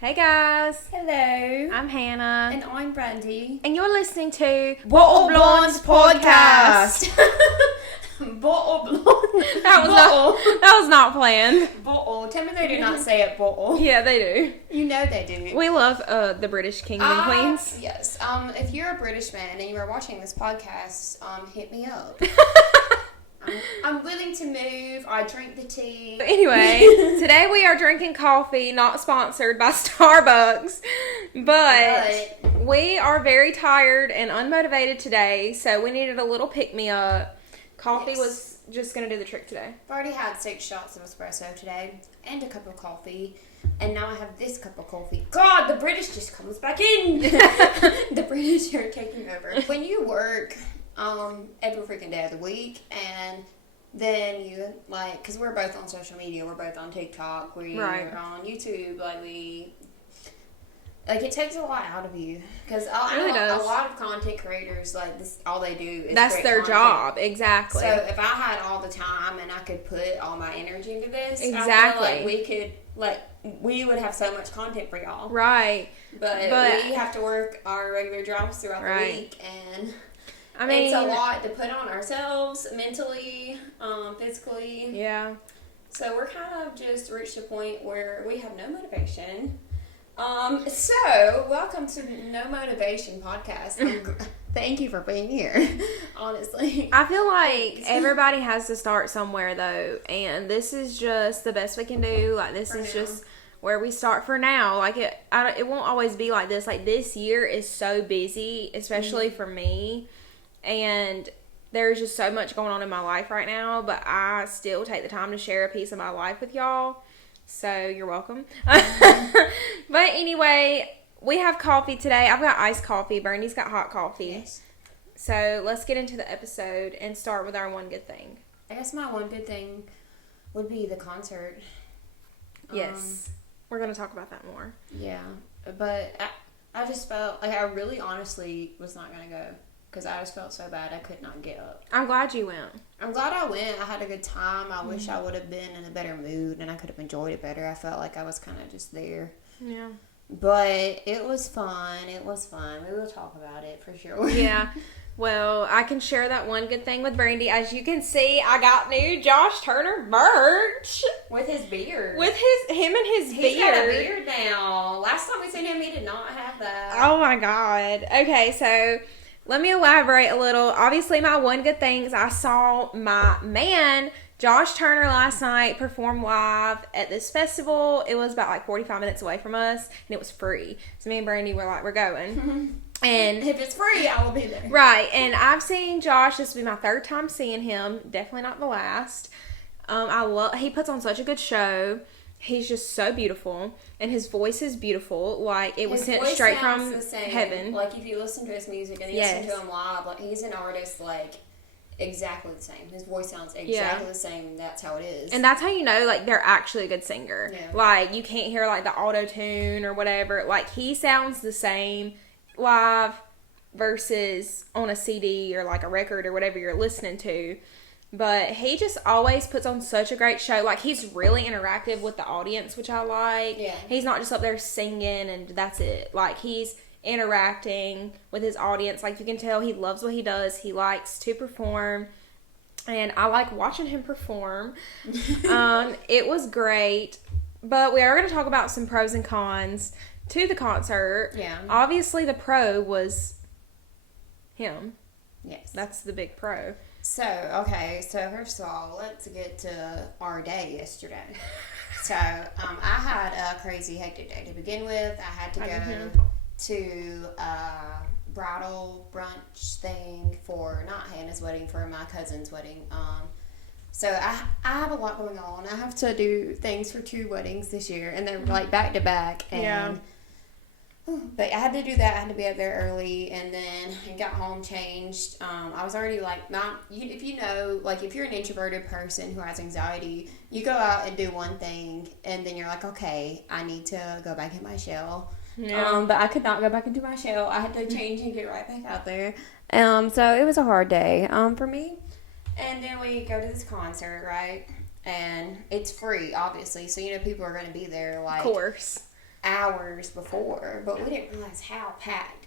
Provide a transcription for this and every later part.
Hey guys, Hello. I'm Hannah. And I'm Brandy. And you're listening to Bottle Blondes Podcast. Bottle Blonde. That was not planned. Bottle. Tell me they do not say it bottle. Yeah, they do. You know they do. We love the British kings and queens. Yes. If you're a British man and you are watching this podcast, hit me up. I'm willing to move. I drink the tea. Anyway, today we are drinking coffee, not sponsored by Starbucks, but we are very tired and unmotivated today, so we needed a little pick-me-up. Coffee was just going to do the trick today. I've already had 6 shots of espresso today and a cup of coffee, and now I have this cup of coffee. God, the British just comes back in. The British are taking over. When you work every freaking day of the week, and then you, like, because we're both on social media, we're both on TikTok, we're on YouTube, like, it takes a lot out of you, because a lot of content creators, like, this, all they do is that's their content. Job, exactly. So if I had all the time and I could put all my energy into this, exactly. I feel like we would have so much content for y'all. Right. But we have to work our regular jobs throughout the week, and it's a lot to put on ourselves mentally, physically. Yeah. So we're kind of just reached a point where we have no motivation. So welcome to No Motivation Podcast. Thank you for being here. Honestly, I feel like everybody has to start somewhere though, and this is just the best we can do. Like, this is just where we start for now. Like, it won't always be like this. Like, this year is so busy, especially for me, and there's just so much going on in my life right now, but I still take the time to share a piece of my life with y'all. So, you're welcome. But anyway, we have coffee today. I've got iced coffee. Bernie's got hot coffee. Yes. So, let's get into the episode and start with our one good thing. I guess my one good thing would be the concert. Yes. We're going to talk about that more. Yeah. But I just felt like I really honestly was not going to go, because I just felt so bad I could not get up. I'm glad you went. I'm glad I went. I had a good time. I wish I would have been in a better mood and I could have enjoyed it better. I felt like I was kind of just there. Yeah. But it was fun. It was fun. We will talk about it for sure. Yeah. Well, I can share that one good thing with Brandy. As you can see, I got new Josh Turner merch. With his beard. With him and his beard. He's got a beard now. Last time we seen him, he did not have that. Oh my God. Okay, so let me elaborate a little. Obviously, my one good thing is I saw my man, Josh Turner, last night perform live at this festival. It was about like 45 minutes away from us, and it was free. So me and Brandy were like, we're going. And if it's free, I will be there. Right. And I've seen Josh. This will be my 3rd time seeing him. Definitely not the last. He puts on such a good show. He's just so beautiful, and his voice is beautiful. Like, it was sent straight from heaven. Like, if you listen to his music and you listen to him live, like, he's an artist, like, exactly the same. His voice sounds exactly the same. That's how it is. And that's how you know, like, they're actually a good singer. Yeah. Like, you can't hear, like, the auto-tune or whatever. Like, he sounds the same live versus on a CD or, like, a record or whatever you're listening to. But he just always puts on such a great show. Like, he's really interactive with the audience, which I like. Yeah. He's not just up there singing and that's it. Like, he's interacting with his audience. Like, you can tell he loves what he does. He likes to perform. And I like watching him perform. It was great. But we are going to talk about some pros and cons to the concert. Yeah. Obviously, the pro was him. Yes. That's the big pro. So first of all, let's get to our day yesterday. So, I had a crazy hectic day to begin with. I had to go to a bridal brunch thing for not Hannah's wedding, for my cousin's wedding. So I have a lot going on. I have to do things for 2 weddings this year, and they're like back to back. And but I had to do that. I had to be up there early, and then got home, changed. I was already like, if you know, like, if you're an introverted person who has anxiety, you go out and do one thing, and then you're like, okay, I need to go back in my shell. Yeah. But I could not go back into my shell. I had to change and get right back out there. So it was a hard day for me. And then we go to this concert, right? And it's free, obviously. So, people are going to be there, like, of course. hours before, but we didn't realize how packed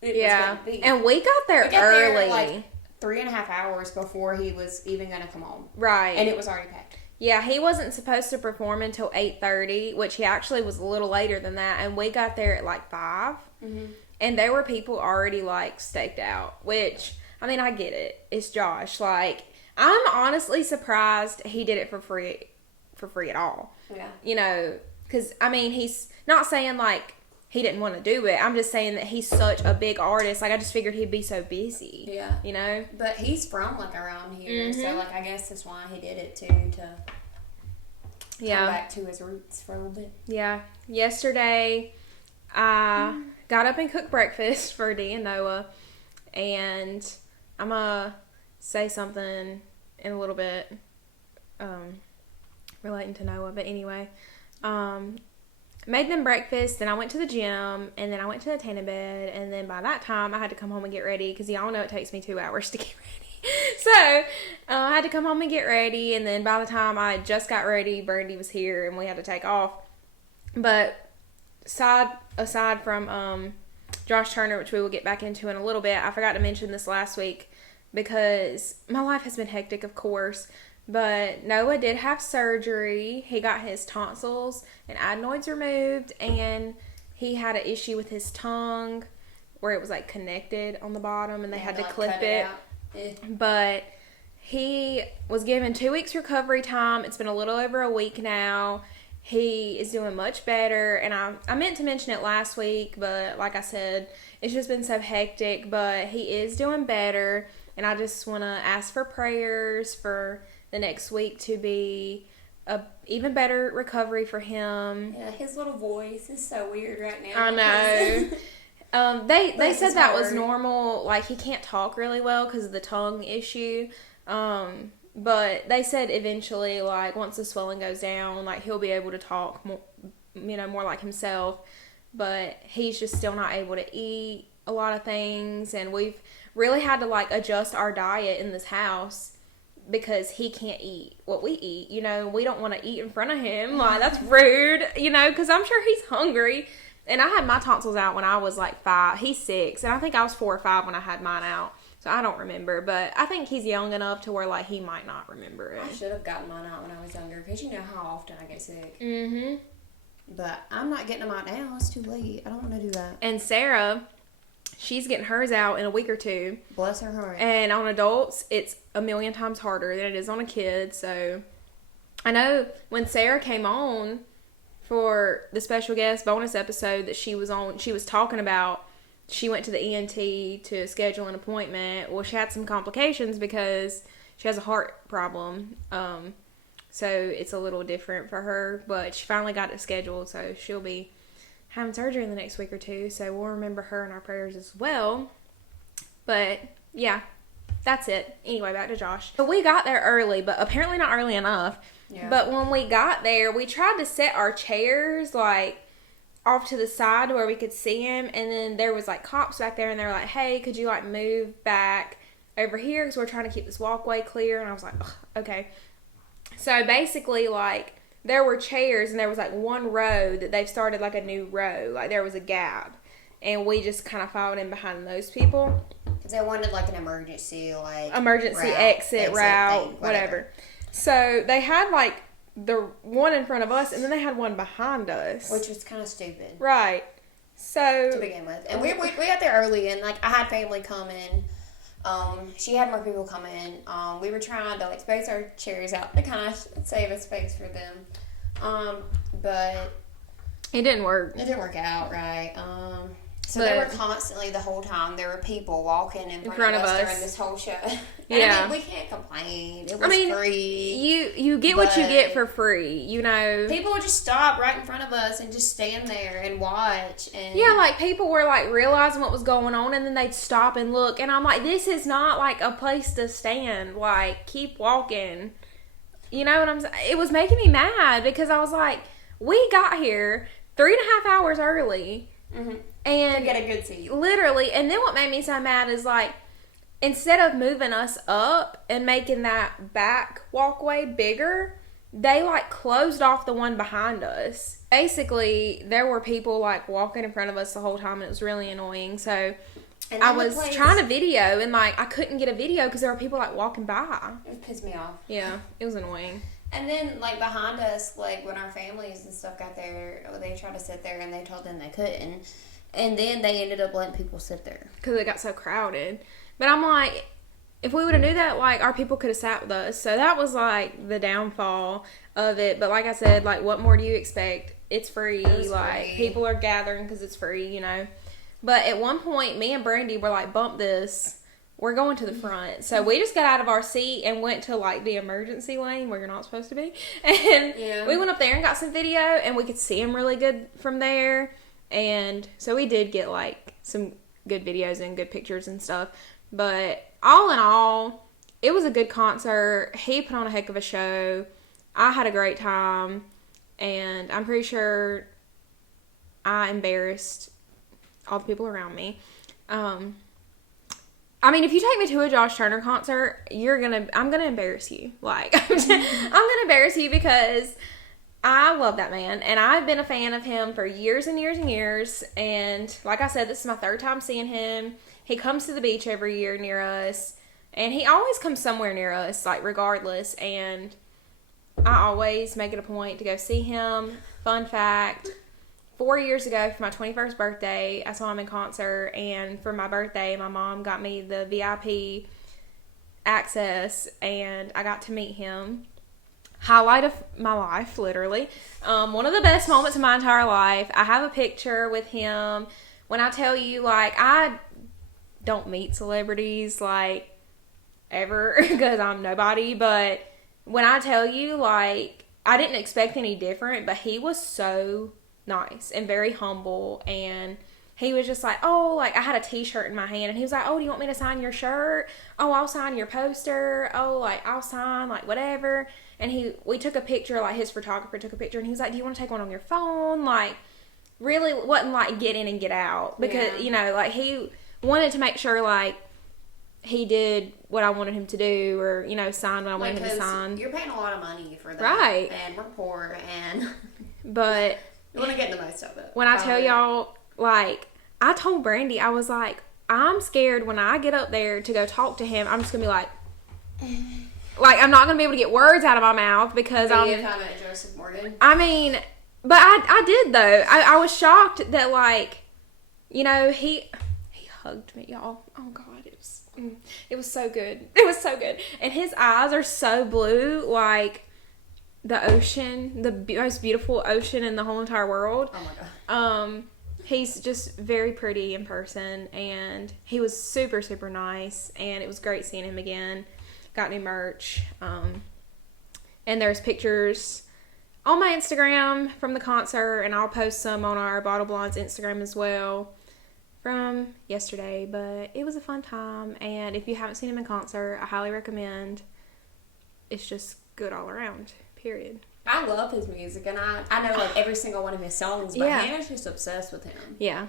it was going to be. And we got there early. Like 3.5 hours before he was even going to come home. Right. And it was already packed. Yeah, he wasn't supposed to perform until 8:30, which he actually was a little later than that, and we got there at like 5. Mm-hmm. And there were people already like staked out, which, I mean, I get it. It's Josh. Like, I'm honestly surprised he did it for free at all. Yeah. You know, because, I mean, he's not saying like he didn't want to do it. I'm just saying that he's such a big artist. Like, I just figured he'd be so busy. Yeah. You know? But he's from like around here, so like I guess that's why he did it too, to come back to his roots for a little bit. Yeah. Yesterday, I got up and cooked breakfast for Dee and Noah, and I'm going to say something in a little bit relating to Noah, but anyway, made them breakfast, and I went to the gym, and then I went to the tanning bed, and then by that time, I had to come home and get ready, because y'all know it takes me 2 hours to get ready. So, I had to come home and get ready, and then by the time I just got ready, Brandy was here, and we had to take off. But aside from Josh Turner, which we will get back into in a little bit, I forgot to mention this last week because my life has been hectic, of course, but Noah did have surgery. He got his tonsils and adenoids removed, and he had an issue with his tongue where it was like connected on the bottom, and they had to clip it. But he was given 2 weeks recovery time. It's been a little over a week now. He is doing much better, and I meant to mention it last week, but like I said, it's just been so hectic, but he is doing better, and I just want to ask for prayers for the next week to be a even better recovery for him. Yeah, his little voice is so weird right now. I know. They said that was normal, like he can't talk really well because of the tongue issue, but they said eventually, like, once the swelling goes down, like, he'll be able to talk more, more like himself. But he's just still not able to eat a lot of things. And we've really had to, like, adjust our diet in this house because he can't eat what we eat. We don't want to eat in front of him. Like, that's rude, because I'm sure he's hungry. And I had my tonsils out when I was, like, 5. He's 6. And I think I was 4 or 5 when I had mine out. So I don't remember, but I think he's young enough to where, like, he might not remember it. I should have gotten mine out when I was younger, because you know how often I get sick. Mm-hmm. But I'm not getting them out now. It's too late. I don't want to do that. And Sarah, she's getting hers out in a week or 2. Bless her heart. And on adults, it's a million times harder than it is on a kid. So I know when Sarah came on for the special guest bonus episode that she was on, she was talking about she went to the ENT to schedule an appointment. Well, she had some complications because she has a heart problem. So it's a little different for her. But she finally got it scheduled. So she'll be having surgery in the next week or 2. So we'll remember her in our prayers as well. But yeah, that's it. Anyway, back to Josh. So we got there early, but apparently not early enough. Yeah. But when we got there, we tried to set our chairs like off to the side where we could see him, and then there was like cops back there, and they were like, hey, could you like move back over here because we're trying to keep this walkway clear. And I was like, okay. So basically, like, there were chairs, and there was like one row that they've started like a new row, like there was a gap, and we just kind of filed in behind those people because they wanted like an emergency exit route thing, whatever. So they had like the one in front of us, and then they had one behind us, which was kind of stupid, right? So to begin with, and we got there early, and like I had family come in. She had more people come in. We were trying to like space our chairs out to kind of save a space for them, but it didn't work. It didn't work out right. So they were constantly, the whole time, there were people walking in front of us during this whole show. And yeah. I mean, we can't complain. It was free. You get what you get for free, you know. People would just stop right in front of us and just stand there and watch. And yeah, like, people were, like, realizing what was going on, and then they'd stop and look. And I'm like, this is not, like, a place to stand. Like, keep walking. You know what I'm saying? It was making me mad because I was like, we got here 3.5 hours early. Mm-hmm. And to get a good seat. Literally. And then what made me so mad is, like, instead of moving us up and making that back walkway bigger, they like closed off the one behind us. Basically, there were people like walking in front of us the whole time, and it was really annoying. So I was trying to video, and like I couldn't get a video because there were people like walking by. It pissed me off. Yeah, it was annoying. And then like behind us, like when our families and stuff got there, they tried to sit there, and they told them they couldn't. And then they ended up letting people sit there because it got so crowded. But I'm like, if we would have knew that, like, our people could have sat with us. So that was, like, the downfall of it. But like I said, like, what more do you expect? It's free. Like, people are gathering because it's free, you know. But at one point, me and Brandy were like, bump this. We're going to the front. So we just got out of our seat and went to, like, the emergency lane where you're not supposed to be. And we went up there and got some video, and we could see them really good from there. And so we did get, like, some good videos and good pictures and stuff. But all in all, it was a good concert. He put on a heck of a show. I had a great time. And I'm pretty sure I embarrassed all the people around me. I mean, if you take me to a Josh Turner concert, I'm gonna embarrass you. Like, I'm gonna embarrass you because I love that man, and I've been a fan of him for years and years and years, and like I said, this is my third time seeing him. He comes to the beach every year near us, and he always comes somewhere near us, like, regardless, and I always make it a point to go see him. Fun fact, 4 years ago for my 21st birthday, I saw him in concert, and for my birthday, my mom got me the VIP access, and I got to meet him. Highlight of my life, literally. One of the best moments of my entire life. I have a picture with him. When I tell you, like, I don't meet celebrities, like, ever, because I'm nobody, but when I tell you, like, I didn't expect any different, but he was so nice and very humble, and he was just like, oh, like, I had a t-shirt in my hand, and he was like, oh, do you want me to sign your shirt? Oh, I'll sign your poster. Oh, like, I'll sign, like, whatever. And we took a picture, like, his photographer took a picture, and he was like, do you want to take one on your phone? Like, really wasn't, like, get in and get out, because, you know, like, he wanted to make sure, like, he did what I wanted him to do, or, you know, sign what I wanted him to sign. You're paying a lot of money for that. Right. And we're poor, and but you want to get the most of it. When I tell y'all, like, I told Brandy, I was like, I'm scared when I get up there to go talk to him, I'm just going to be like, I'm not going to be able to get words out of my mouth because I'm... If I met Joseph Morgan. I mean, but I did, though. I was shocked that, like, you know, he hugged me, y'all. Oh, God, it was so good. It was so good. And his eyes are so blue, like the ocean, the most beautiful ocean in the whole entire world. Oh, my God. He's just very pretty in person, and he was super, super nice, and it was great seeing him again. Got new merch, and there's pictures on my Instagram from the concert, and I'll post some on our Bottle Blondes Instagram as well from yesterday, but it was a fun time, and if you haven't seen him in concert, I highly recommend. It's just good all around, period. I love his music, and I know, like, every single one of his songs, but Hannah's just obsessed with him. Yeah.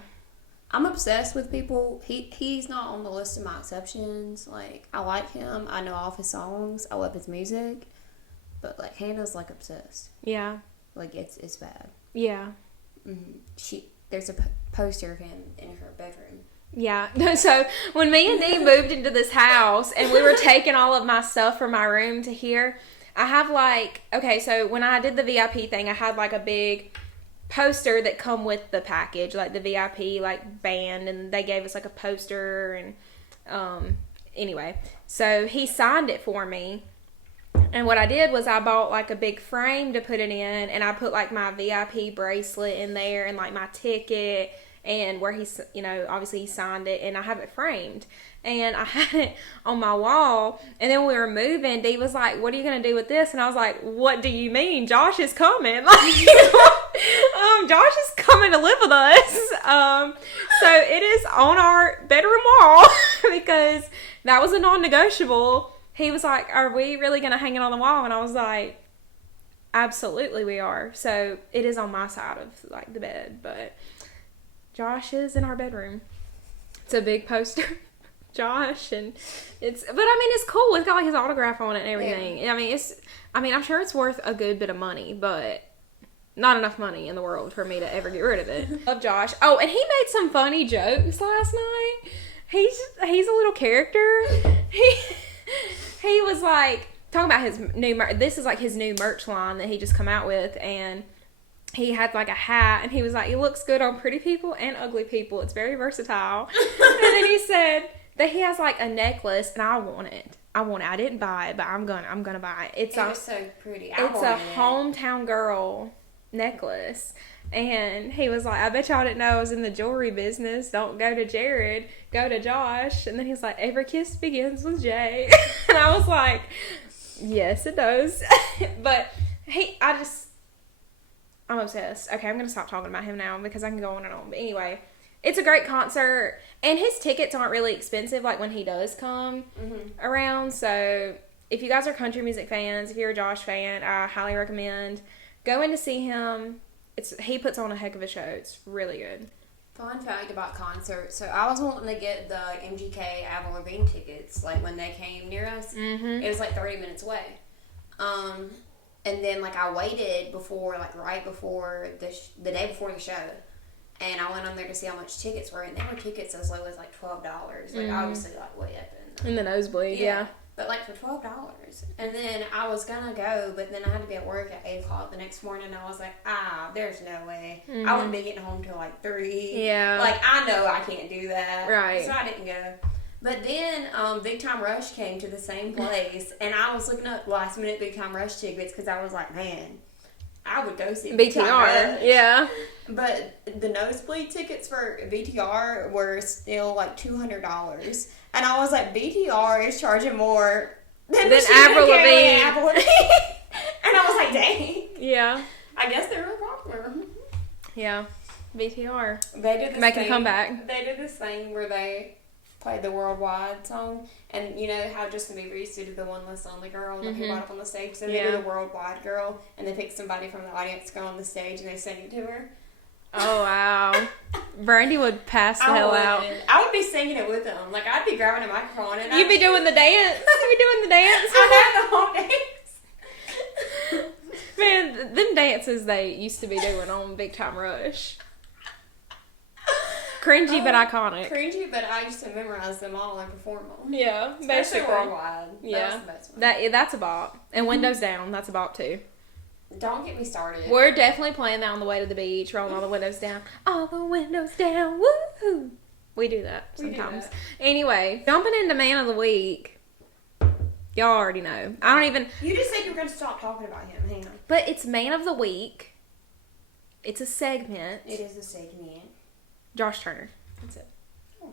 I'm obsessed with people. He's not on the list of my exceptions. Like, I like him. I know all of his songs. I love his music. But, like, Hannah's, like, obsessed. Yeah. Like, it's bad. Yeah. Mm-hmm. There's a poster of him in her bedroom. Yeah. So, when me and Dee moved into this house, and we were taking all of my stuff from my room to here, I have, like, okay, so when I did the VIP thing, I had, like, a big poster that come with the package, like the VIP, like, band, and they gave us, like, a poster, and, anyway, so he signed it for me, and what I did was I bought, like, a big frame to put it in, and I put, like, my VIP bracelet in there, and, like, my ticket, and where he's, you know, obviously he signed it, and I have it framed. And I had it on my wall, and then when we were moving, Dee was like, what are you going to do with this? And I was like, what do you mean? Josh is coming. Like, Josh is coming to live with us. So it is on our bedroom wall because that was a non-negotiable. He was like, are we really going to hang it on the wall? And I was like, absolutely we are. So it is on my side of, like, the bed, but Josh is in our bedroom. It's a big poster. Josh, and it's cool. It's got like his autograph on it and everything. Yeah. I'm sure it's worth a good bit of money, but not enough money in the world for me to ever get rid of it. Love Josh. Oh, and he made some funny jokes last night. He's a little character. He was like talking about his new this is like his new merch line that he just come out with, and he had like a hat, and he was like, it looks good on pretty people and ugly people. It's very versatile. And then he said that he has like a necklace, and I want it. I didn't buy it, but I'm gonna buy it. It was so pretty. It's a hometown girl necklace. And he was like, I bet y'all didn't know I was in the jewelry business. Don't go to Jared, go to Josh. And then he's like, every kiss begins with Jay. And I was like, yes, it does. But I'm obsessed. Okay, I'm going to stop talking about him now because I can go on and on. But anyway, it's a great concert. And his tickets aren't really expensive like when he does come around. So if you guys are country music fans, if you're a Josh fan, I highly recommend going to see him. He puts on a heck of a show. It's really good. Fun fact about concerts. So I was wanting to get the MGK Avril Lavigne tickets, like when they came near us. Mm-hmm. It was like 30 minutes away. And then like I waited right before the day before the show, and I went on there to see how much tickets were, and they were tickets as low as like $12. Like obviously like way up in the nosebleed. Yeah. But like for $12. And then I was gonna go, but then I had to be at work at 8 o'clock the next morning, and I was like, there's no way. I wouldn't be getting home till like 3. Yeah. Like I know I can't do that. Right. So I didn't go. But then Big Time Rush came to the same place, and I was looking up last minute Big Time Rush tickets because I was like, man, I would go see Big Time Rush. Yeah. But the nosebleed tickets for BTR were still like $200. And I was like, BTR is charging more than Avril Lavigne. And I was like, dang. Yeah. I guess they're really popular. Yeah. BTR. They did this Making a comeback. They did this thing where they played the Worldwide song. And you know how Justin Bieber used to do the One Less Lonely Girl and he brought up on the stage? So they did the Worldwide Girl, and they picked somebody from the audience to go on the stage, and they sang it to her. Oh, wow. Brandy would pass the hell out. I would be singing it with them. Like, I'd be grabbing a microphone. And You'd be doing the dance. You'd be doing the dance. I know the whole dance. Man, them dances they used to be doing on Big Time Rush. Cringy but iconic. Cringy, but I used to memorize them all and perform them. Yeah, basically. Worldwide. Yeah. That was the best one. That's a bop. And Windows Down, that's a bop too. Don't get me started. We're definitely playing that on the way to the beach, rolling all the windows down. All the windows down, woohoo! We do that sometimes. Anyway, jumping into Man of the Week. Y'all already know. I don't even... You just said you were going to stop talking about him. Hang on. But it's Man of the Week. It's a segment. It is a segment. Josh Turner. That's it. Oh.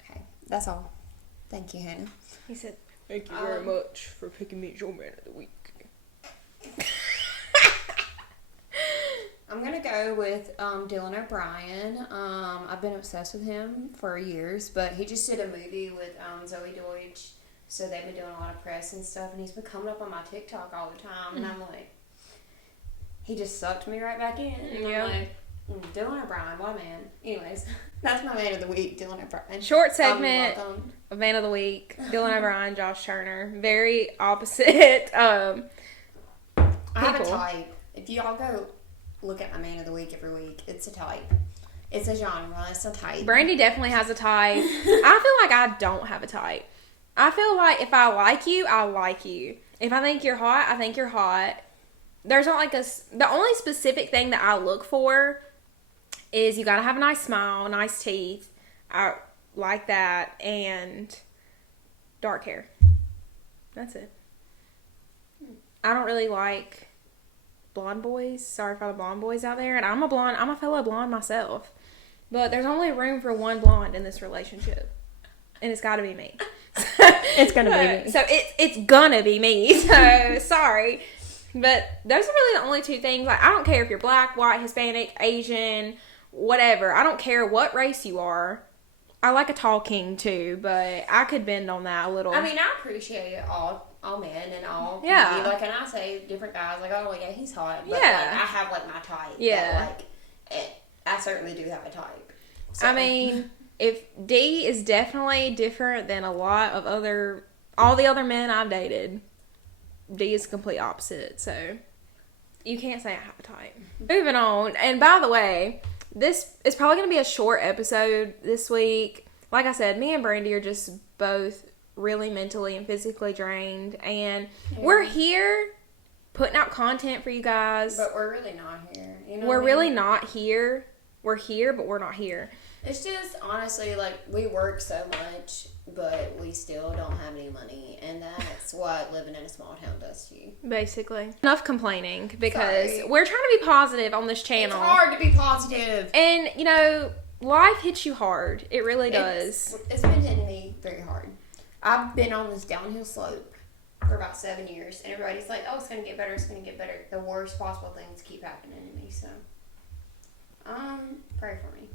Okay. That's all. Thank you, Hannah. He said, thank you very much for picking me as your Man of the Week. I'm gonna go with Dylan O'Brien. I've been obsessed with him for years, but he just did a movie with Zoe Deutsch, so they've been doing a lot of press and stuff, and he's been coming up on my TikTok all the time, and I'm like, he just sucked me right back in. And I'm like, Dylan O'Brien, what a man. Anyways, that's my Man of the Week, Dylan O'Brien. Short segment of Man of the Week, Dylan O'Brien, Josh Turner. Very opposite I have a type. If y'all go look at my Man of the Week every week, it's a type. It's a genre. It's a type. Brandy definitely has a type. I feel like I don't have a type. I feel like if I like you, I like you. If I think you're hot, I think you're hot. There's not like the only specific thing that I look for is you gotta have a nice smile, nice teeth. I like that, and dark hair. That's it. I don't really like blonde boys. Sorry for the blonde boys out there. And I'm a fellow blonde myself. But there's only room for one blonde in this relationship. And it's gotta be me. It's gonna be me. So it's gonna be me. So sorry. But those are really the only two things. Like, I don't care if you're black, white, Hispanic, Asian, whatever. I don't care what race you are. I like a tall king too, but I could bend on that a little. I mean, I appreciate all men and all. Yeah. Like, and I say different guys, like, oh, yeah, he's hot. But, yeah. Like, I have, like, my type. Yeah. But, like, I certainly do have a type. So. I mean, if D is definitely different than a lot of all the other men I've dated, D is the complete opposite. So you can't say I have a type. Moving on. And by the way, this is probably going to be a short episode this week. Like I said, me and Brandy are just both really mentally and physically drained. And we're here putting out content for you guys. But we're really not here. You know we're really not here. We're here, but we're not here. It's just, honestly, like, we work so much, but we still don't have any money. And that's what living in a small town does to you. Basically. Enough complaining, because we're trying to be positive on this channel. It's hard to be positive. And, you know, life hits you hard. It really does. It's been hitting me very hard. I've been on this downhill slope for about 7 years. And everybody's like, oh, it's going to get better, it's going to get better. The worst possible things keep happening to me, so. Pray for me.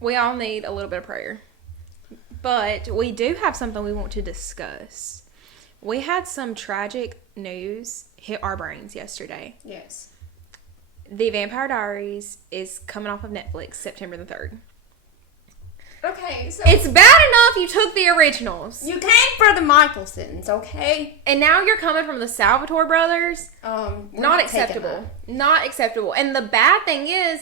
We all need a little bit of prayer. But we do have something we want to discuss. We had some tragic news hit our brains yesterday. Yes. The Vampire Diaries is coming off of Netflix September the 3rd. Okay, so... It's bad enough you took the originals. You came for the Michaelsons, okay? And now you're coming from the Salvatore brothers? Not acceptable. Not acceptable. And the bad thing is...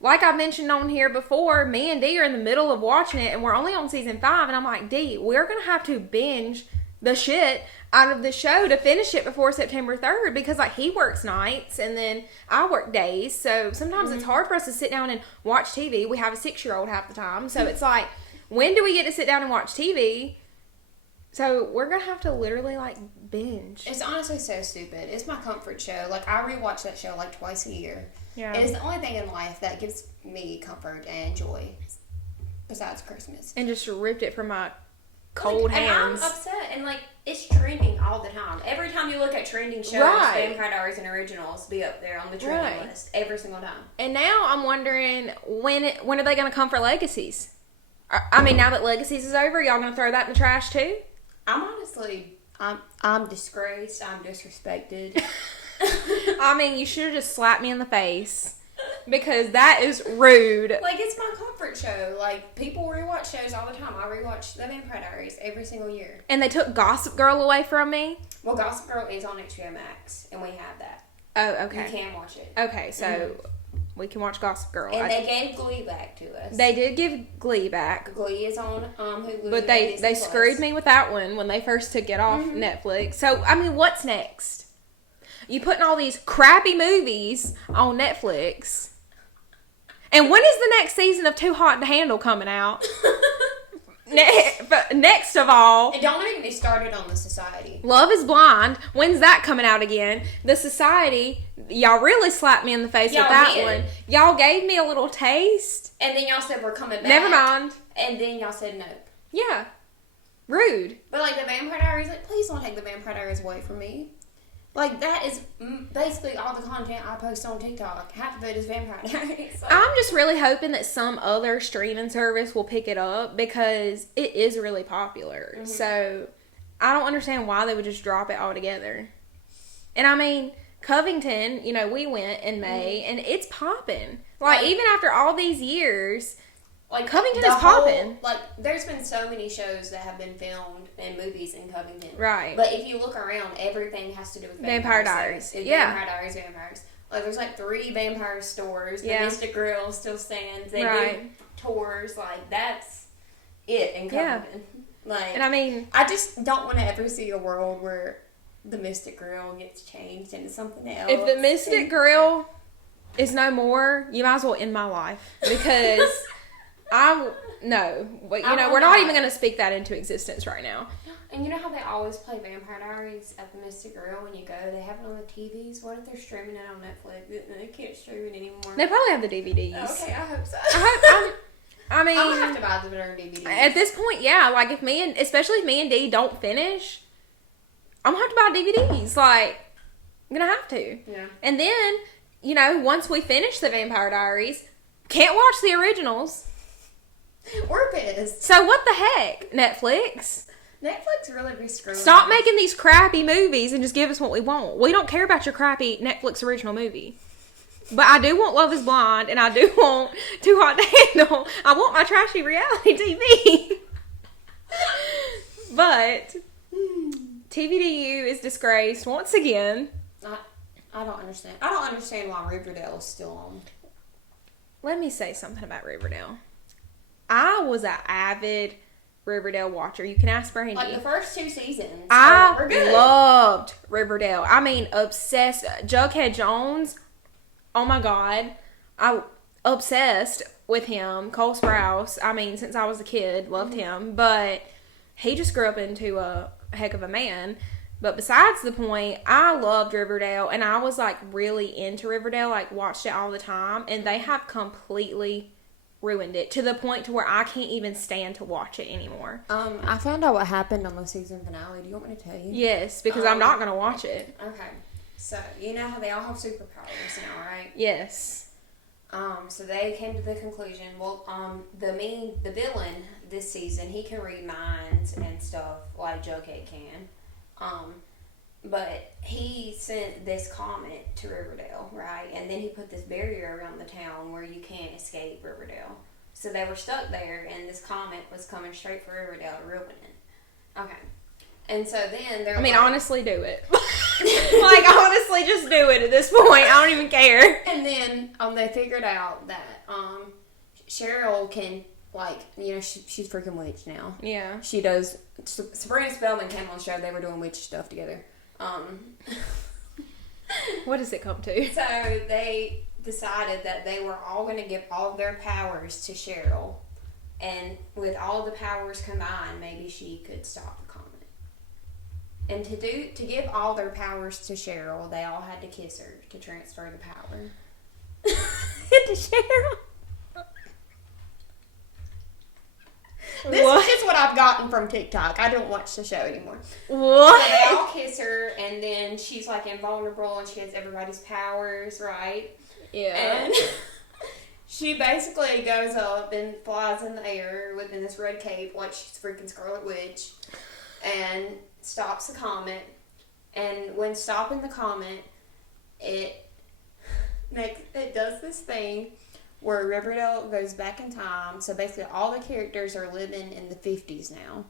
Like I mentioned on here before, me and D are in the middle of watching it, and we're only on season 5, and I'm like, D, we're going to have to binge the shit out of the show to finish it before September 3rd, because, like, he works nights, and then I work days, so sometimes it's hard for us to sit down and watch TV. We have a 6-year-old half the time, so it's like, when do we get to sit down and watch TV? So we're going to have to literally, like, binge. It's honestly so stupid. It's my comfort show. Like, I rewatch that show, like, twice a year. Yeah. It is the only thing in life that gives me comfort and joy besides Christmas. And just ripped it from my cold hands. And I'm upset. And, like, it's trending all the time. Every time you look at trending shows, Vampire Diaries and Originals be up there on the trending list every single time. And now I'm wondering, when are they going to come for Legacies? I mean, now that Legacies is over, y'all going to throw that in the trash too? I'm disgraced. I'm disrespected. I mean, you should have just slapped me in the face. Because that is rude. Like, it's my comfort show. Like, people rewatch shows all the time. I rewatch The Vampire Diaries every single year. And they took Gossip Girl away from me? Well, Gossip Girl is on HBO Max, and we have that. Oh, okay. You can watch it. Okay, so we can watch Gossip Girl. And they gave Glee back to us. They did give Glee back. Glee is on Hulu. But they screwed me with that one when they first took it off Netflix. So, I mean, what's next? You putting all these crappy movies on Netflix. And when is the next season of Too Hot to Handle coming out? Next of all... And don't even get me started on The Society. Love is Blind. When's that coming out again? The Society, y'all really slapped me in the face with that one. Y'all gave me a little taste. And then y'all said we're coming back. Never mind. And then y'all said no. Yeah. Rude. But, like, The Vampire Diaries, like, please don't take The Vampire Diaries away from me. Like, that is basically all the content I post on TikTok. Half of it is Vampire Diaries. Like, I'm just really hoping that some other streaming service will pick it up because it is really popular. So, I don't understand why they would just drop it altogether. And I mean, Covington, you know, we went in May and it's popping. Like, even after all these years... Like, Covington is popping. Like, there's been so many shows that have been filmed and movies in Covington. Right. But if you look around, everything has to do with Vampire Diaries. Vampire Diaries, vampires. Like, there's like 3 vampire stores. The Mystic Grill still stands. They do tours. Like, that's it in Covington. Like, and I mean... I just don't want to ever see a world where the Mystic Grill gets changed into something else. If the Mystic Grill is no more, you might as well end my life. Because... we're not even going to speak that into existence right now. And you know how they always play Vampire Diaries at the Mystic Grill when you go? They have it on the TVs. What if they're streaming it on Netflix? They can't stream it anymore. They probably have the DVDs. Okay, I hope so. I mean... I'm going to have to buy the better DVDs. At this point, yeah. Like, especially if me and Dee don't finish, I'm going to have to buy DVDs. Like, I'm going to have to. Yeah. And then, you know, once we finish the Vampire Diaries, can't watch the originals. We're pissed. So what the heck, Netflix? Netflix really be screwing Stop us. making these crappy movies and just give us what we want. We don't care about your crappy Netflix original movie. But I do want Love is Blind, and I do want Too Hot to Handle. I want my trashy reality TV. But TVDU is disgraced once again. I don't understand. I don't understand why Riverdale is still on. Let me say something about Riverdale. I was an avid Riverdale watcher. You can ask Brandy. Like the first 2 seasons. I were good. loved Riverdale. I mean, obsessed. Jughead Jones. Oh my God. I obsessed with him. Cole Sprouse. I mean, since I was a kid, loved him. But he just grew up into a heck of a man. But besides the point, I loved Riverdale, and I was, like, really into Riverdale, like, watched it all the time, and they have completely ruined it to the point to where I can't even stand to watch it anymore. I found out what happened on the season finale. Do you want me to tell you? Yes, because I'm not going to watch it. Okay. So, you know how they all have superpowers now, right? Yes. So they came to the conclusion, well, the villain this season, he can read minds and stuff like Jughead can. But he sent this comet to Riverdale, right? And then he put this barrier around the town where you can't escape Riverdale. So they were stuck there, and this comet was coming straight for Riverdale to ruin it. Okay. And so then they're honestly, do it. Like, honestly, just do it at this point. I don't even care. And then they figured out that Cheryl can, like, you know, she's freaking witch now. Yeah. She does. Sabrina Spellman came on the show. They were doing witch stuff together. What does it come to? So they decided that they were all going to give all of their powers to Cheryl. And with all the powers combined, maybe she could stop the comet. And to give all their powers to Cheryl, they all had to kiss her to transfer the power. To Cheryl? This is just what I've gotten from TikTok. I don't watch the show anymore. What? So they all kiss her, and then she's like invulnerable, and she has everybody's powers, right? Yeah. And she basically goes up and flies in the air within this red cape like she's freaking Scarlet Witch, and stops the comet. And when stopping the comet, it does this thing where Riverdale goes back in time. So basically all the characters are living in the 50s now.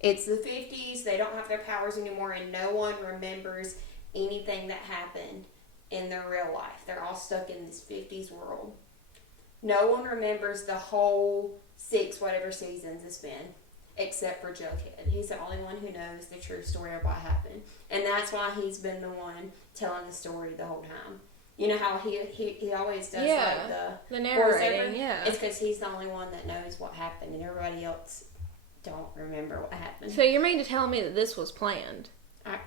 It's the 50s, they don't have their powers anymore, and no one remembers anything that happened in their real life. They're all stuck in this 50s world. No one remembers the whole 6 whatever seasons it's been, except for Jughead. He's the only one who knows the true story of what happened. And that's why he's been the one telling the story the whole time. You know how he always does, like the narrating, yeah. It's because he's the only one that knows what happened, and everybody else don't remember what happened. So you mean to tell me that this was planned? I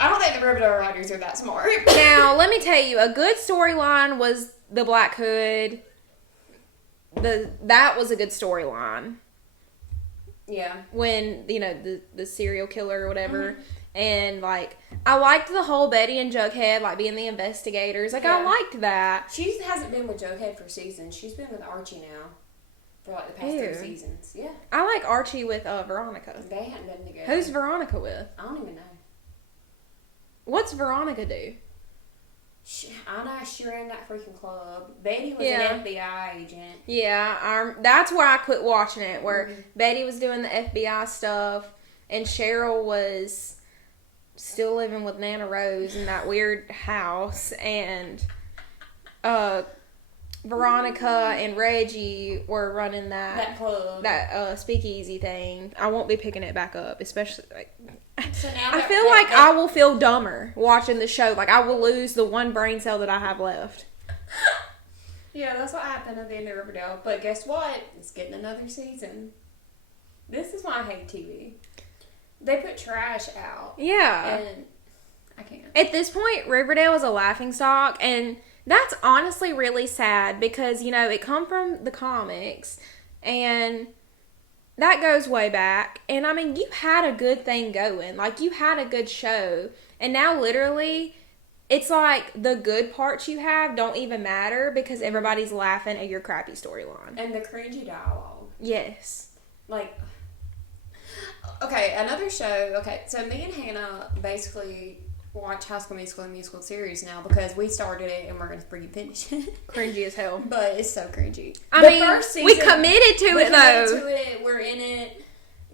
don't think the Riverdale writers are that smart. Now, let me tell you, a good storyline was the Black Hood. That was a good storyline. Yeah. When, you know, the serial killer or whatever. Mm-hmm. And, like, I liked the whole Betty and Jughead, like, being the investigators. Like, yeah. I liked that. She hasn't been with Jughead for seasons. She's been with Archie now. For, like, the past 3 seasons. Yeah. I like Archie with Veronica. They hadn't been together. Who's Veronica with? I don't even know. What's Veronica do? I know she ran that freaking club. Betty was an FBI agent. Yeah, that's where I quit watching it, where Betty was doing the FBI stuff, and Cheryl was still living with Nana Rose in that weird house, and Veronica and Reggie were running that club, that speakeasy thing. I won't be picking it back up, especially like. So now I feel like I will feel dumber watching the show. Like, I will lose the one brain cell that I have left. Yeah, that's what happened at the end of Riverdale. But guess what? It's getting another season. This is why I hate TV. They put trash out. Yeah. And I can't. At this point, Riverdale is a laughingstock, and that's honestly really sad because, you know, it come from the comics, and that goes way back. And, I mean, you had a good thing going. Like, you had a good show. And now, literally, it's like the good parts you have don't even matter because everybody's laughing at your crappy storyline. And the cringy dialogue. Yes. Like, okay, another show. Okay, so me and Hannah basically watch High School Musical and Musical series now because we started it and we're going to freaking finish it. Cringy as hell. But it's so cringy. I mean, first season, we committed to it, though. We're in it.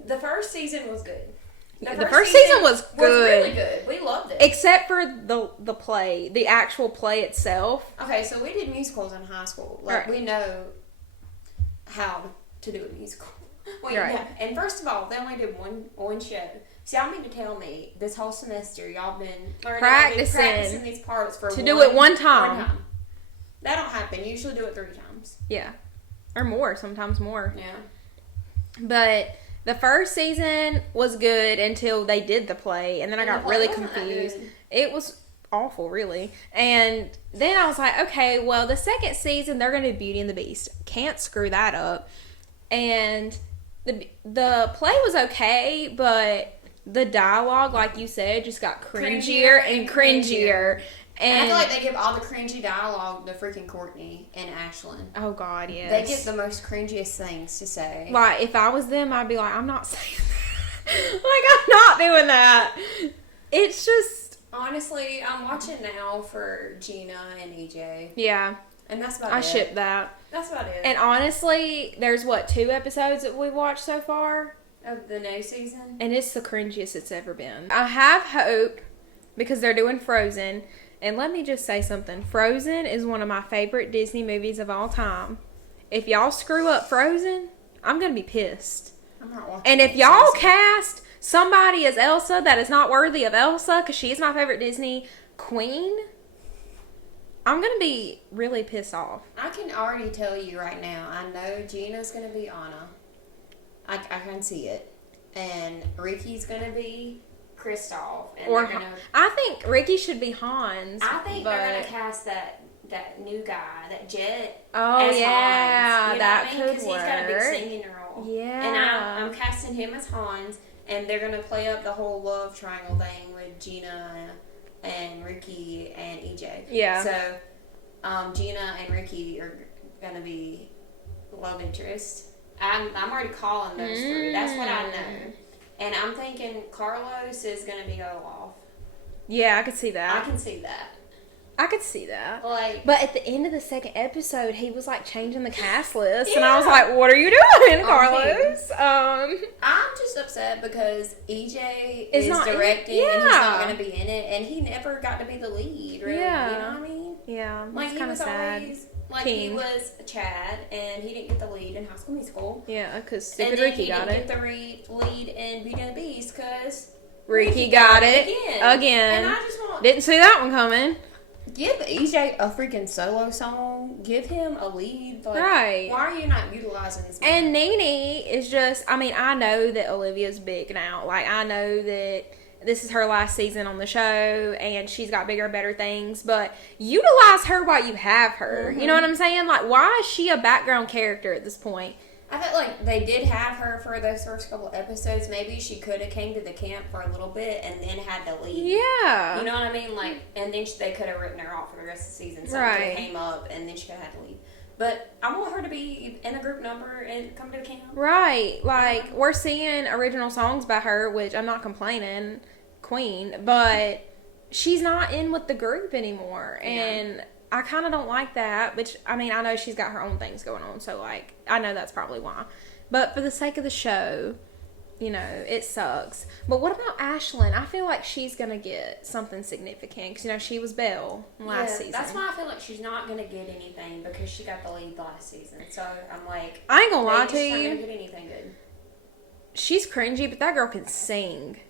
The first season was good. The first season was good. Was really good. We loved it. Except for the play. The actual play itself. Okay, so we did musicals in high school. Like, we know how to do a musical. Yeah. And first of all, they only did one show. So y'all mean to tell me this whole semester y'all been learning practicing these parts for do it one time. That don't happen. You usually do it 3 times. Yeah. Or more. Sometimes more. Yeah. But the first season was good until they did the play. And then I got really confused. It was awful, really. And then I was like, okay, well, the second season, they're going to do Beauty and the Beast. Can't screw that up. And the play was okay, but the dialogue, like you said, just got cringier and cringier. And I feel like they give all the cringy dialogue to freaking Courtney and Ashlyn. Oh, God, yes. They get the most cringiest things to say. Like, if I was them, I'd be like, I'm not saying that. Like, I'm not doing that. It's just... Honestly, I'm watching now for Gina and EJ. Yeah. And that's about it. I ship that. That's about it. And honestly, there's, 2 episodes that we've watched so far? Of the new season? And it's the cringiest it's ever been. I have hope because they're doing Frozen. And let me just say something. Frozen is one of my favorite Disney movies of all time. If y'all screw up Frozen, I'm going to be pissed. I'm not watching. And if y'all cast somebody as Elsa that is not worthy of Elsa, because she's my favorite Disney queen, I'm going to be really pissed off. I can already tell you right now, I know Gina's going to be Anna. I can see it. And Ricky's going to be Kristoff. And I think Ricky should be Hans. I think they're going to cast that new guy, that Jet. Oh, as yeah. Hans. You know that what I mean? could work. He's got a big singing role. Yeah. And I'm casting him as Hans. And they're going to play up the whole love triangle thing with Gina and Ricky and EJ. Yeah. So, Gina and Ricky are going to be love interest. I'm already calling those 3. That's what I know. And I'm thinking Carlos is going to be Olaf. Yeah, I could see that. I can see that. I could see that. Like, but at the end of the second episode, he was like changing the cast list, and I was like, "What are you doing, Carlos?" I'm just upset because EJ is not directing, and he's not going to be in it, and he never got to be the lead. Really, yeah. You know what I mean? Yeah, like he was sad. Always like King. He was Chad, and he didn't get the lead in High School Musical. Yeah, because stupid Ricky got it. And then he didn't get the lead in Beauty and the Beast because Ricky got it again. And I just want didn't see that one coming. Give EJ a freaking solo song. Give him a lead. Like, right. Why are you not utilizing this man? And Nene is just, I mean, I know that Olivia's big now. Like, I know that this is her last season on the show, and she's got bigger and better things, but utilize her while you have her. Mm-hmm. You know what I'm saying? Like, why is she a background character at this point? I felt like they did have her for those first couple episodes. Maybe she could have came to the camp for a little bit and then had to leave. Yeah. You know what I mean? Like, and then they could have written her off for the rest of the season. Something right. came up, and then she could have had to leave. But I want her to be in a group number and come to the camp. Right. Like, we're seeing original songs by her, which I'm not complaining, Queen, but she's not in with the group anymore. Yeah. And I kind of don't like that, which, I mean, I know she's got her own things going on, so, like, I know that's probably why. But for the sake of the show, you know, it sucks. But what about Ashlyn? I feel like she's going to get something significant, because, you know, she was Belle last season. That's why I feel like she's not going to get anything, because she got the lead last season. So, I'm like, I ain't going to lie to you. She's you. not going to get anything good. She's cringy, but that girl can sing.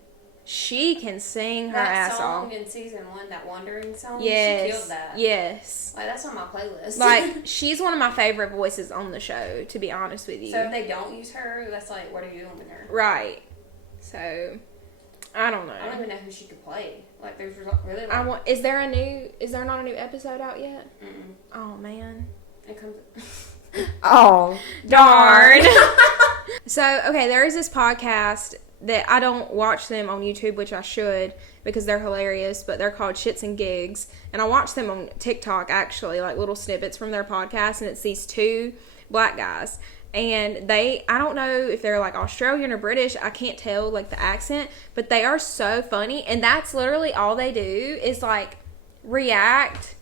She can sing her ass off. That song in season 1, that Wandering song, yes, she killed that. Yes. Like, that's on my playlist. Like, she's one of my favorite voices on the show, to be honest with you. So if they don't use her, that's like, what are you doing with her? Right. So, I don't know. I don't even know who she could play. Like, there's really like... Is there not a new episode out yet? Mm-mm. Oh, man. It comes... Oh, darn. So, okay, there is this podcast that I don't watch them on YouTube, which I should, because they're hilarious, but they're called Shits and Gigs, and I watch them on TikTok, actually, like little snippets from their podcast, and it's these 2 black guys, And I don't know if they're like Australian or British. I can't tell like the accent, but they are so funny. And that's literally all they do is like react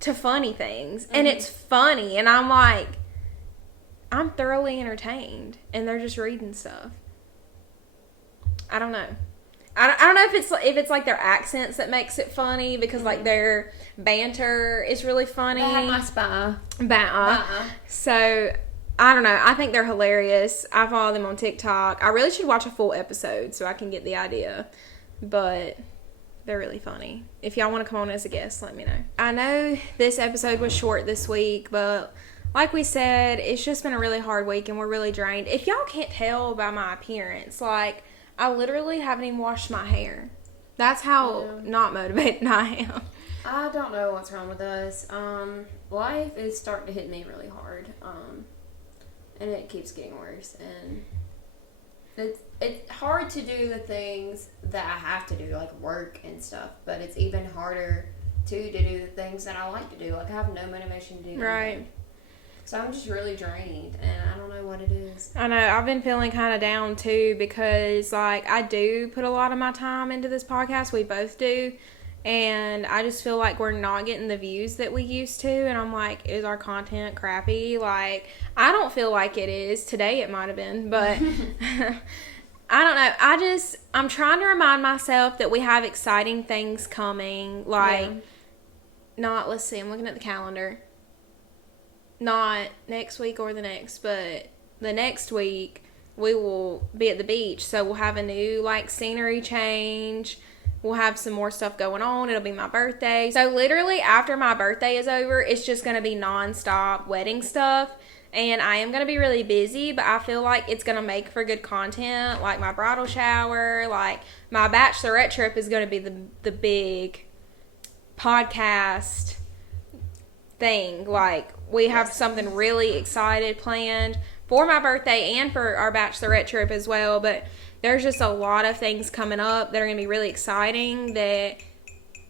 to funny things. And it's funny. And I'm like, I'm thoroughly entertained. And they're just reading stuff. I don't know. I don't know if it's like their accents that makes it funny, because like their banter is really funny. They have nice banter. So I don't know. I think they're hilarious. I follow them on TikTok. I really should watch a full episode so I can get the idea. But they're really funny. If y'all want to come on as a guest, let me know. I know this episode was short this week, but like we said, it's just been a really hard week and we're really drained. If y'all can't tell by my appearance, like, I literally haven't even washed my hair. That's how not motivated I am. I don't know what's wrong with us. Life is starting to hit me really hard. And it keeps getting worse. And it's hard to do the things that I have to do, like work and stuff. But it's even harder to do the things that I like to do. Like, I have no motivation to do anything. Right. So I'm just really drained, and I don't know what it is. I know. I've been feeling kind of down, too, because, like, I do put a lot of my time into this podcast. We both do. And I just feel like we're not getting the views that we used to. And I'm like, is our content crappy? Like, I don't feel like it is. Today it might have been, but I don't know. I'm trying to remind myself that we have exciting things coming. Like, let's see, I'm looking at the calendar. Not next week or the next, but the next week we will be at the beach. So we'll have a new, like, scenery change. We'll have some more stuff going on. It'll be my birthday. So literally after my birthday is over, it's just going to be nonstop wedding stuff. And I am going to be really busy, but I feel like it's going to make for good content. Like my bridal shower, like my bachelorette trip is going to be the big podcast thing. Like, we have something really excited planned for my birthday and for our bachelorette trip as well. But there's just a lot of things coming up that are going to be really exciting that,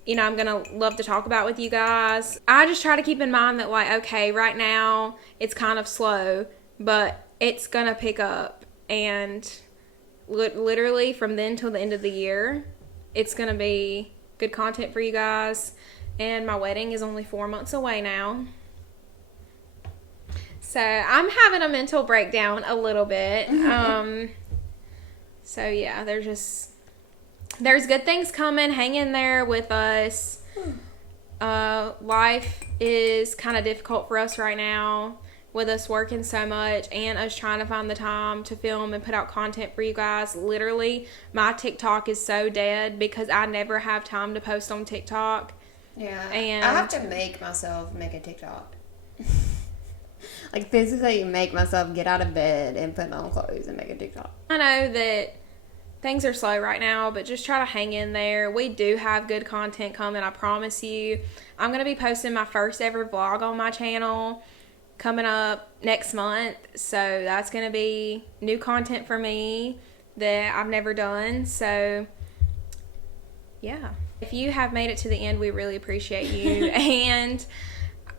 you know, I'm going to love to talk about with you guys. I just try to keep in mind that, like, okay, right now it's kind of slow, but it's going to pick up. And literally from then till the end of the year, it's going to be good content for you guys. And my wedding is only 4 months away now. So I'm having a mental breakdown a little bit. So yeah, there's good things coming. Hang in there with us. Life is kind of difficult for us right now with us working so much and us trying to find the time to film and put out content for you guys. Literally, my TikTok is so dead because I never have time to post on TikTok. Yeah, and I have to make myself make a TikTok. Like, physically make myself get out of bed and put on clothes and make a TikTok. I know that things are slow right now, but just try to hang in there. We do have good content coming, I promise you. I'm going to be posting my first ever vlog on my channel coming up next month. So that's going to be new content for me that I've never done. So yeah. If you have made it to the end, we really appreciate you. And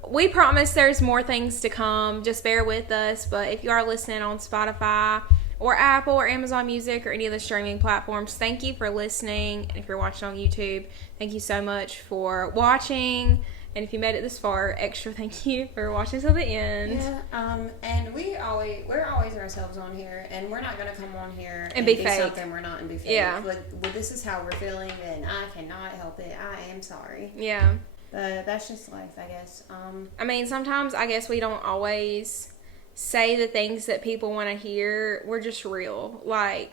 we promise there's more things to come. Just bear with us. But if you are listening on Spotify or Apple or Amazon Music or any of the streaming platforms, thank you for listening. And if you're watching on YouTube, thank you so much for watching. And if you made it this far, extra thank you for watching till the end. Yeah, and we're always ourselves on here, and we're not gonna come on here and be do fake. Something we're not and be fake. Yeah. But this is how we're feeling, and I cannot help it. I am sorry. Yeah. But that's just life, I guess. I mean, sometimes I guess we don't always say the things that people want to hear. We're just real. Like,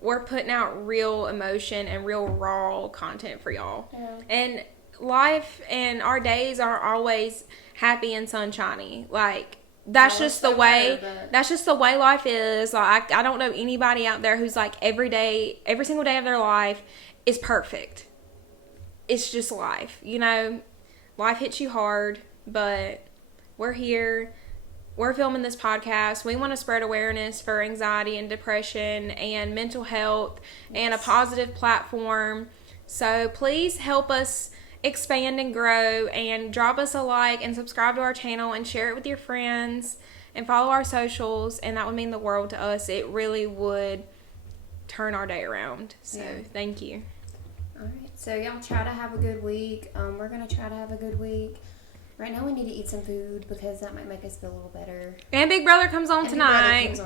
we're putting out real emotion and real raw content for y'all. Yeah. And life and our days aren't always happy and sunshiny. Like, that's just the way life is. Like, I don't know anybody out there who's like every single day of their life is perfect. It's just life, you know. Life hits you hard, but we're here. We're filming this podcast. We want to spread awareness for anxiety and depression and mental health and a positive platform. So please help us expand and grow, and drop us a like and subscribe to our channel and share it with your friends. and follow our socials, and that would mean the world to us. It really would turn our day around. So thank you. All right. So y'all try to have a good week. We're going to try to have a good week. Right now we need to eat some food because that might make us feel a little better. And Big Brother comes on tonight.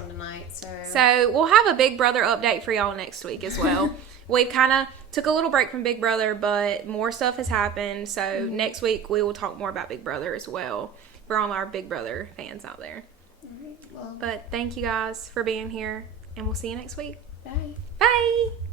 So we'll have a Big Brother update for y'all next week as well. We kind of took a little break from Big Brother, but more stuff has happened. So next week we will talk more about Big Brother as well for all our Big Brother fans out there. All right. Well, but thank you guys for being here, and we'll see you next week. Bye. Bye.